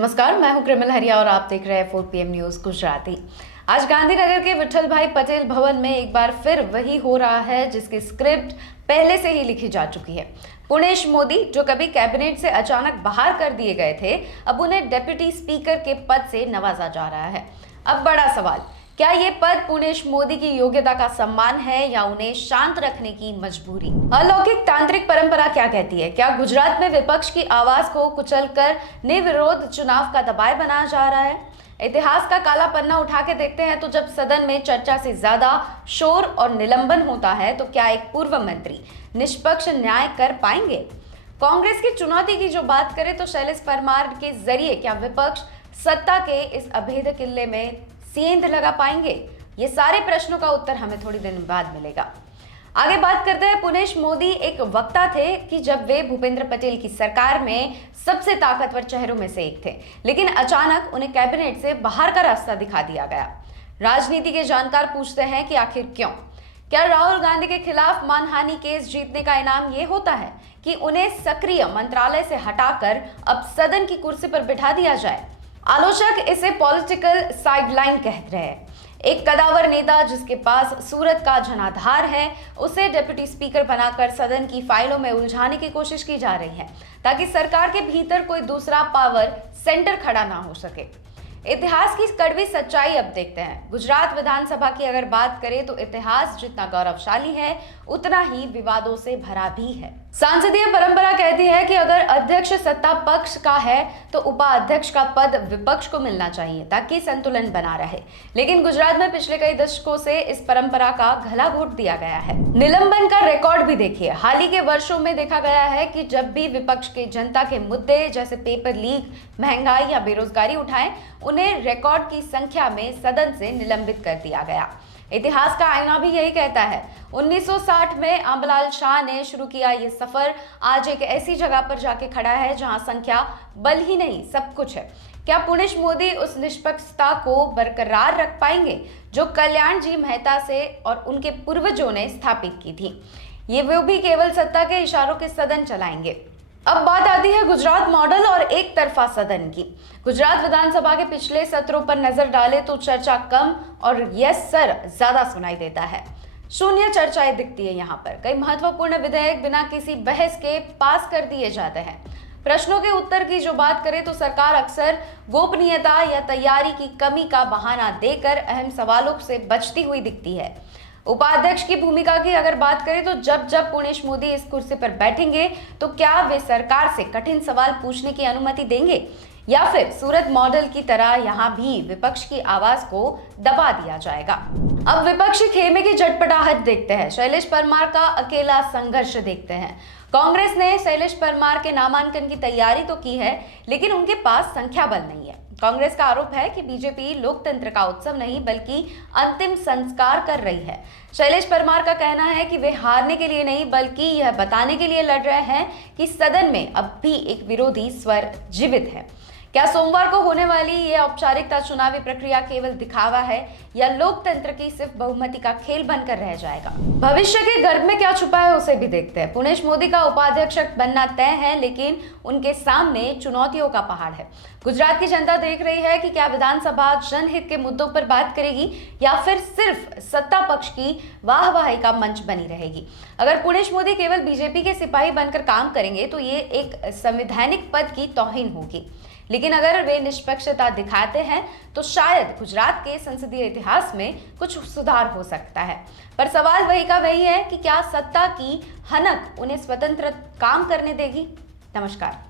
नमस्कार, मैं हूं कृमिल हरिया और आप देख रहे हैं 4 PM न्यूज गुजराती। आज गांधीनगर के विठल भाई पटेल भवन में एक बार फिर वही हो रहा है जिसकी स्क्रिप्ट पहले से ही लिखी जा चुकी है। पुणेश मोदी, जो कभी कैबिनेट से अचानक बाहर कर दिए गए थे, अब उन्हें डिप्टी स्पीकर के पद से नवाजा जा रहा है। अब बड़ा सवाल, क्या ये पद पुणेश मोदी की योग्यता का सम्मान है या उन्हें शांत रखने की मजबूरी? अलौकिक तांत्रिक परंपरा क्या कहती है? क्या गुजरात में विपक्ष की आवाज को कुचलकर निर्विरोध चुनाव का दबाव बनाया जा रहा है? इतिहास का काला पन्ना उठा के देखते हैं तो जब सदन में चर्चा से ज्यादा शोर और निलंबन होता है तो क्या एक पूर्व मंत्री निष्पक्ष न्याय कर पाएंगे? कांग्रेस की चुनौती की जो बात करें तो शैलेश परमार के जरिए क्या विपक्ष सत्ता के इस अभेद किले में सेंध लगा पाएंगे? ये सारे प्रश्नों का उत्तर हमें थोड़ी देर बाद मिलेगा। आगे बात करते हैं। पुणेश मोदी एक वक्ता थे कि जब वे भूपेंद्र पटेल की सरकार में सबसे ताकतवर चेहरों में से एक थे, लेकिन अचानक उन्हें कैबिनेट से बाहर का रास्ता दिखा दिया गया। राजनीति के जानकार पूछते हैं कि आखिर क्यों? क्या राहुल गांधी के खिलाफ मानहानि केस जीतने का इनाम ये होता है कि उन्हें सक्रिय मंत्रालय से हटाकर अब सदन की कुर्सी पर बिठा दिया जाए? आलोचक इसे पॉलिटिकल साइडलाइन कह रहे हैं। एक कदावर नेता जिसके पास सूरत का जनाधार है, उसे डिप्टी स्पीकर बनाकर सदन की फाइलों में उलझाने की कोशिश की जा रही है ताकि सरकार के भीतर कोई दूसरा पावर सेंटर खड़ा ना हो सके। इतिहास की कड़वी सच्चाई अब देखते हैं। गुजरात विधानसभा की अगर बात करें तो इतिहास जितना गौरवशाली है उतना ही विवादों से भरा भी है। सांसदीय परंपरा कहती है कि अगर अध्यक्ष सत्ता पक्ष का है तो उपाध्यक्ष का पद विपक्ष को मिलना चाहिए ताकि संतुलन बना रहे, लेकिन गुजरात में पिछले कई दशकों से इस परंपरा का गला घोट दिया गया है। निलंबन का रिकॉर्ड भी देखिए। हाल ही के वर्षों में देखा गया है कि जब भी विपक्ष के जनता के मुद्दे जैसे पेपर लीक, महंगाई या बेरोजगारी उठाए, उन्हें रिकॉर्ड की संख्या में सदन से निलंबित कर दिया गया। इतिहास का आईना भी यही कहता है। 1960 में अंबलाल शाह ने शुरू किया ये सफर आज एक ऐसी जगह पर जाके खड़ा है जहां संख्या बल ही नहीं सब कुछ है। क्या पुणेश मोदी उस निष्पक्षता को बरकरार रख पाएंगे जो कल्याण जी मेहता से और उनके पूर्वजों ने स्थापित की थी? ये वो भी केवल सत्ता के इशारों के सदन चलाएंगे। अब बात आती है गुजरात मॉडल और एक तरफा सदन की। गुजरात विधानसभा के पिछले सत्रों पर नजर डाले तो चर्चा कम और यस सर ज्यादा सुनाई देता है। शून्य चर्चाएं दिखती है यहाँ पर। कई महत्वपूर्ण विधेयक बिना किसी बहस के पास कर दिए जाते हैं। प्रश्नों के उत्तर की जो बात करें तो सरकार अक्सर गोपनीयता या तैयारी की कमी का बहाना देकर अहम सवालों से बचती हुई दिखती है। उपाध्यक्ष की भूमिका की अगर बात करें तो जब पुणेश मोदी इस कुर्सी पर बैठेंगे तो क्या वे सरकार से कठिन सवाल पूछने की अनुमति देंगे या फिर सूरत मॉडल की तरह यहां भी विपक्ष की आवाज को दबा दिया जाएगा? अब विपक्षी खेमे की झटपटाहट देखते हैं। शैलेश परमार का अकेला संघर्ष देखते हैं। कांग्रेस ने शैलेश परमार के नामांकन की तैयारी तो की है, लेकिन उनके पास संख्या बल नहीं है। कांग्रेस का आरोप है कि बीजेपी लोकतंत्र का उत्सव नहीं बल्कि अंतिम संस्कार कर रही है। शैलेश परमार का कहना है कि वे हारने के लिए नहीं बल्कि यह बताने के लिए लड़ रहे हैं कि सदन में अब भी एक विरोधी स्वर जीवित है। क्या सोमवार को होने वाली यह औपचारिकता चुनावी प्रक्रिया केवल दिखावा है या लोकतंत्र की सिर्फ बहुमति का खेल बनकर रह जाएगा? भविष्य के गर्भ में क्या छुपा है उसे भी देखते हैं। पुणेश मोदी का उपाध्यक्ष बनना तय है, लेकिन उनके सामने चुनौतियों का पहाड़ है। गुजरात की जनता देख रही है कि क्या विधानसभा जनहित के मुद्दों पर बात करेगी या फिर सिर्फ सत्ता पक्ष की वाहवाही का मंच बनी रहेगी। अगर पुणेश मोदी केवल बीजेपी के सिपाही बनकर काम करेंगे तो ये एक संवैधानिक पद की तौहीन होगी, लेकिन अगर वे निष्पक्षता दिखाते हैं तो शायद गुजरात के संसदीय इतिहास में कुछ सुधार हो सकता है। पर सवाल वही का वही है कि क्या सत्ता की हनक उन्हें स्वतंत्र काम करने देगी? नमस्कार।